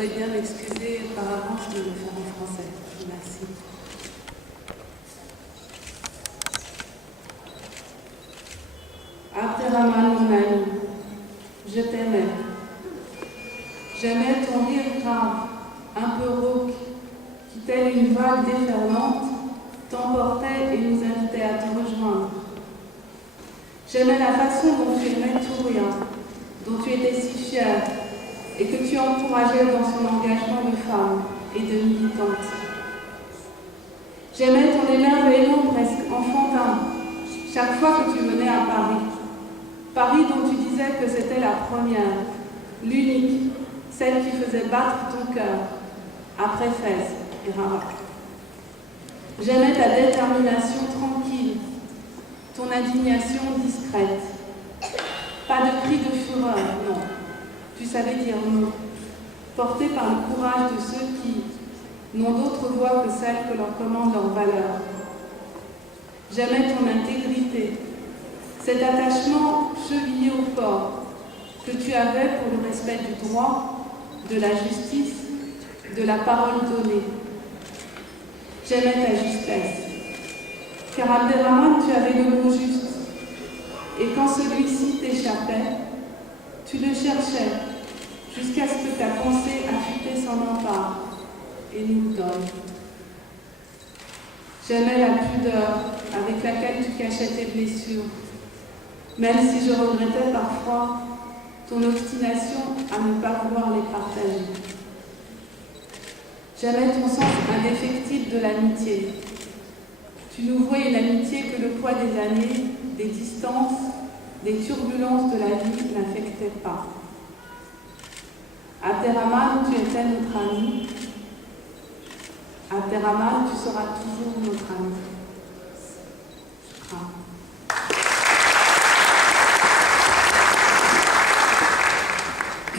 voudrais bien m'excuser par avance de le faire en français. Merci. Abderrahmane, mon ami, je t'aimais. J'aimais ton rire grave, un peu rauque, qui, telle une vague déferlante, t'emportait et nous invitait à te rejoindre. J'aimais la façon dont tu aimais tout rien, dont tu étais si fière, et que tu encourageais dans son engagement de femme et de militante. J'aimais ton émerveillement presque enfantin, chaque fois que tu venais à Paris. Paris dont tu disais que c'était la première, l'unique, celle qui faisait battre ton cœur, après Fès et Rabat. J'aimais ta détermination tranquille, ton indignation discrète. Pas de cri de fureur, non. Tu savais dire non, porté par le courage de ceux qui n'ont d'autre voie que celle que leur commande leur valeur. J'aimais ton intégrité, cet attachement chevillé au corps que tu avais pour le respect du droit, de la justice, de la parole donnée. J'aimais ta justesse, car Abderrahmane, tu avais le mot juste, et quand celui-ci t'échappait, tu le cherchais jusqu'à ce que ta pensée affûtée s'en empare et nous le donne. J'aimais la pudeur avec laquelle tu cachais tes blessures, même si je regrettais parfois ton obstination à ne pas vouloir les partager. J'aimais ton sens indéfectible de l'amitié. Tu nous vouais une amitié que le poids des années, des distances, des turbulences de la vie n'affectaient pas. Abderrahmane, tu étais notre ami. Abderrahmane, tu seras toujours notre ami.